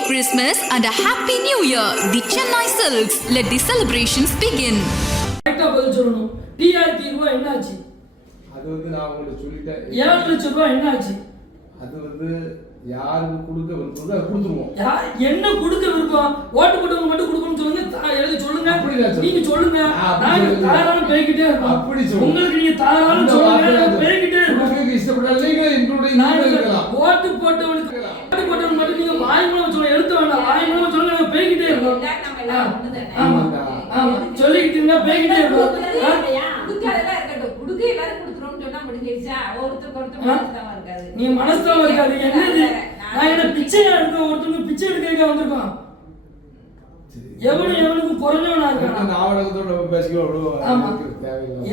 Christmas and a Happy New Year. The Chennai Silks. Let the celebrations begin. சொல்லணும் டிஆர்டி ரூபாய் என்ன ஆச்சு அது வந்து நான் உங்களுக்கு சொல்லிட்டேன் ஏழு லட்சம் ரூபாய் என்ன ஆச்சு அது வந்து யாருக்கு கொடுக்க விருப்பம் அதை கொடுத்துருவோம் யார் என்ன கொடுக்க விருப்பம் ஓட்டு போட்டவங்க மட்டும் கொடுக்கணும்னு சொல்லுங்க எழுதி சொல்லுங்க. நீங்க சொல்லுங்க நாங்க. தாராளம் பேய்கிட்டே இருக்கோம் அப்படி சொல்லுங்க. உங்களுக்கு நீங்க தாராளம் சொல்லுங்க. பேய்கிட்டே இருக்கோம் உங்களுக்கு இஷ்டப்பட்ட நீங்க எங்களுடைய நாங்க ஓட்டு போட்டவனுக்கு ஓட்டு போட்டவங்க மட்டும் நீங்க வாய் மூலம் சொல்ல எழுத்து வேண்டாம் வாய் மூலம் சொல்லுங்க நாங்க ஒண்ணுதானே. ஆமா சொல்லிக்கிட்டு இருந்தா பேய்கிட்டே இருக்கோம் ஆ? கொடுக்காதெல்லாம் இருக்கட்டும். கொடுக்க எல்லாரும் கொடுத்துருவோம்னு சொன்னா முடிஞ்சிருச்சா? ஒருத்தருக்கு ஒருத்தர் இருக்காது. நீ மனஸ்தாபம் இருக்காது என்னது நான் என்ன பிச்சையா இருக்க ஒருத்தவங்க பிச்சை எடுக்க வந்திருக்கோம் எவனும் எவனுக்கும் குறைஞ்சவனா அந்த இருக்கான் நாடகத்தோட நம்ம பேசிக்கோ ஆமா.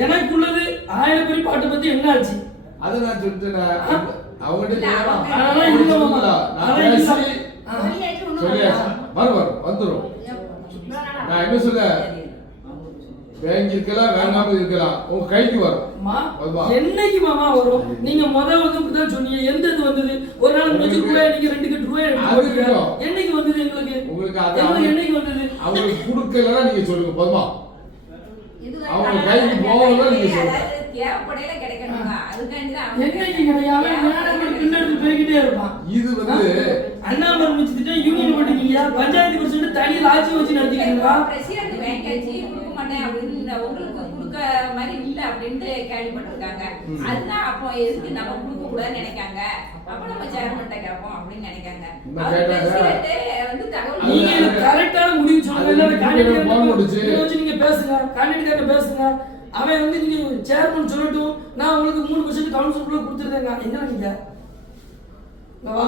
எனக்குள்ளது ஆயிரம் பேர் பாட்டை பத்தி என்ன ஆச்சு அதை நான் சொல்லிட்டேன்? அவங்ககிட்ட அதெல்லாம் இல்ல மாமா. நான் அதெல்லாம் இல்ல. சொல்லியாச்சு. வரும் வரும் வந்துடும் நான் என்ன சொல்ல? பேங்க் இருக்கலாம் வேண்டாம இருக்கலாம். உங்க கைக்கு வரும். என்னைக்கு மாமா வரும்? நீங்க முத வந்து இப்படிதான் சொன்னீங்க. எந்த இது வந்தது? ஒரு நாள் உங்களுக்கு- ரூபாய் நீங்க ரெண்டு கட்டு ரூபாய். என்னைக்கு வந்தது எங்களுக்கு? உங்களுக்கு அது என்னைக்கு வந்தது? அவங்களுக்கு கொடுக்கலன்னா நீங்க சொல்லுங்க. போதுமா? அவங்க கைக்கு அதாவது போகல நீங்க சொல்லுங்க. அதாவது தேவைப்படையில கிடைக்கணுமா? அதுக்காண்டி தான் என்னைக்கு பின்னாடி போய்கிட்டே இருப்பான். இது வந்து அண்ணாமலை முடிச்சுட்டு யூனியன் பஞ்சாயத்து பிரசிடண்ட் தனியில் ஆட்சி வச்சு நடத்திக்கிறீங்களா பிரசிடண்ட் வாங்கியாச்சு கொடுக்க மாட்டேன் அப்படின்னு உங்களுக்கு கொடுக்க மாதிரி இல்ல அப்படின்ட்டு கேள்விப்பட்டிருக்காங்க. அதுதான் அப்போ எதுக்கு நம்ம கொடுக்க கூடாதுன்னு நினைக்காங்க? அப்ப நம்ம சேர்மன்ட்ட கேட்போம் அப்படின்னு நினைக்காங்க. வந்து தகவல் கரெக்டான முடிவு சொல்லுங்க பேசுங்க. கேண்டிடேட் பேசுங்க. அவன் வந்து நீங்க சேர்மன் சொல்லட்டும் நான் உங்களுக்கு மூணு பர்சன்ட் கவுன்சிலுக்குள்ள கொடுத்துருக்கேங்க. எங்க நீங்க? இங்க வா.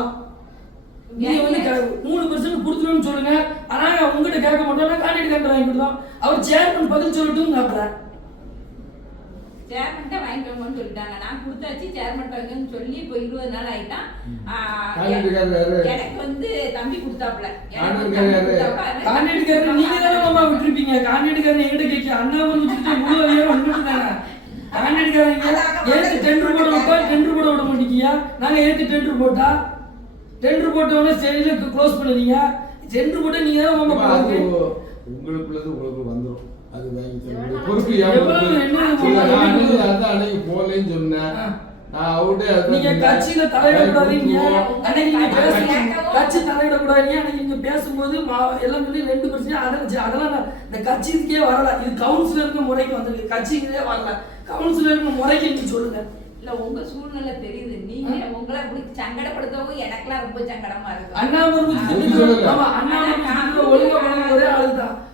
நீங்க வந்து மூணு பர்சன்ட் கொடுத்துருன்னு சொல்லுங்க. ஆனா உங்ககிட்ட கேட்க மாட்டோம். நான் கேண்டிடேட் கேட்ட வாங்கி கொடுத்தோம். அவர் சேர்மன் பதில் சொல்லட்டும் கேட்கறேன். சேர்மன்ட்ட வாங்கிக்கோங்கன்னு சொல்லிட்டாங்க. நான் கொடுத்தாச்சு சேர்மன் வாங்கன்னு சொல்லி இப்போ இருபது நாள் ஆயிட்டான்? எனக்கு வந்து தம்பி எனக்கு அதனால காண்டிடேட் நீங்க தானே மாமா விட்டுருப்பீங்க? காண்டிடேட் எங்கிட்ட கேட்க அண்ணாமலை வச்சுட்டு முழு அதிகாரம் உங்களுக்கு தானே? காண்டிடேட் ஏத்து டெண்டர் போட விட்டா டெண்டர் போட விட மாட்டீங்க நாங்க ஏத்து டெண்டர் போட்டா? டெண்டர் போட்ட உடனே ஸ்டேஜ்ல க்ளோஸ் பண்ணுவீங்க? டெண்டர் போட்டா நீங்க தான் மாமா உங்களுக்கு வந்துரும். அது. பொறுப்பு அன்னைக்கு போகலைன்னு சொன்னேன். நான் நீங்க. கட்சியில தலையிடக்கூடாதீங்க. அன்னைக்கு நீங்க பேசுங்க கட்சி தலையிடக்கூடாதீங்க. அன்னைக்கு நீங்க பேசும்போது எல்லாம் சொல்லி ரெண்டு பர்சன்ட் அதை வச்சு அதெல்லாம் நான் இந்த கட்சிக்கே வரல. இது கவுன்சிலருக்கு முறைக்கு வந்திருக்கு கட்சிக்கே வரல. கவுன்சிலருக்கு முறைக்கு நீங்க சொல்லுங்க. இல்ல உங்க சூழ்நிலை தெரியுது. நீங்க உங்களை அப்படி சங்கடப்படுத்தவும் எனக்கெல்லாம் ரொம்ப சங்கடமா இருக்கு. முடிச்சுட்டு ஒழுங்கா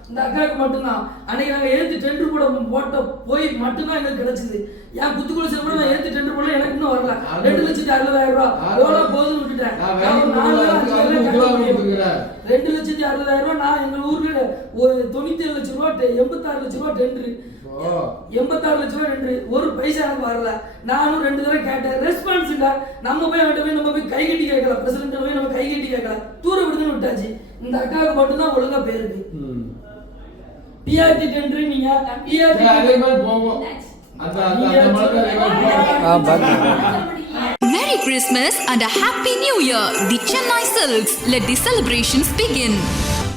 இந்த அக்காவுக்கு மட்டும்தான். அன்னைக்கு நாங்க ஏத்து டெண்டர் போட போட்ட போய் மட்டும்தான் எங்களுக்கு கிடைச்சது. என் குத்துக்குள்ள சேர்ந்து நான் ஏத்து டெண்டர் போட எனக்கு இன்னும் வரல. ரெண்டு லட்சத்தி அறுபதாயிரம் ரூபாய் எவ்வளோ போதும் விட்டுட்டேன். ரெண்டு லட்சத்தி அறுபதாயிரம் ரூபாய் நான் எங்க ஊர்ல ஒரு தொண்ணூத்தி ஏழு லட்சம் ரூபாய் டெ- எண்பத்தாறு லட்சம் ரூபாய் டெண்டர். எண்பத்தாறு லட்சம் ரூபாய் டெண்டர் ஒரு பைசா எனக்கு வரல. நானும் ரெண்டு தடவை கேட்டேன் ரெஸ்பான்ஸ் இல்ல. நம்ம போய் அவன்கிட்ட போய் நம்ம போய் கை கட்டி கேட்கல பிரசிடண்ட் போய் நம்ம கை கட்டி கேட்கல. தூர விடுதுன்னு விட்டாச்சு. இந்த அக்காவுக்கு மட்டும்தான் ஒழுங்கா போயிருக்கு. பிஆர்டி டெண்டர் நீங்க பிஆர்டி அதே மாதிரி போவோம் அந்த அந்த அந்த மாதிரி மாதிரி போவோம் Merry Christmas and a Happy New Year. The Chennai Silks. Let the celebrations begin.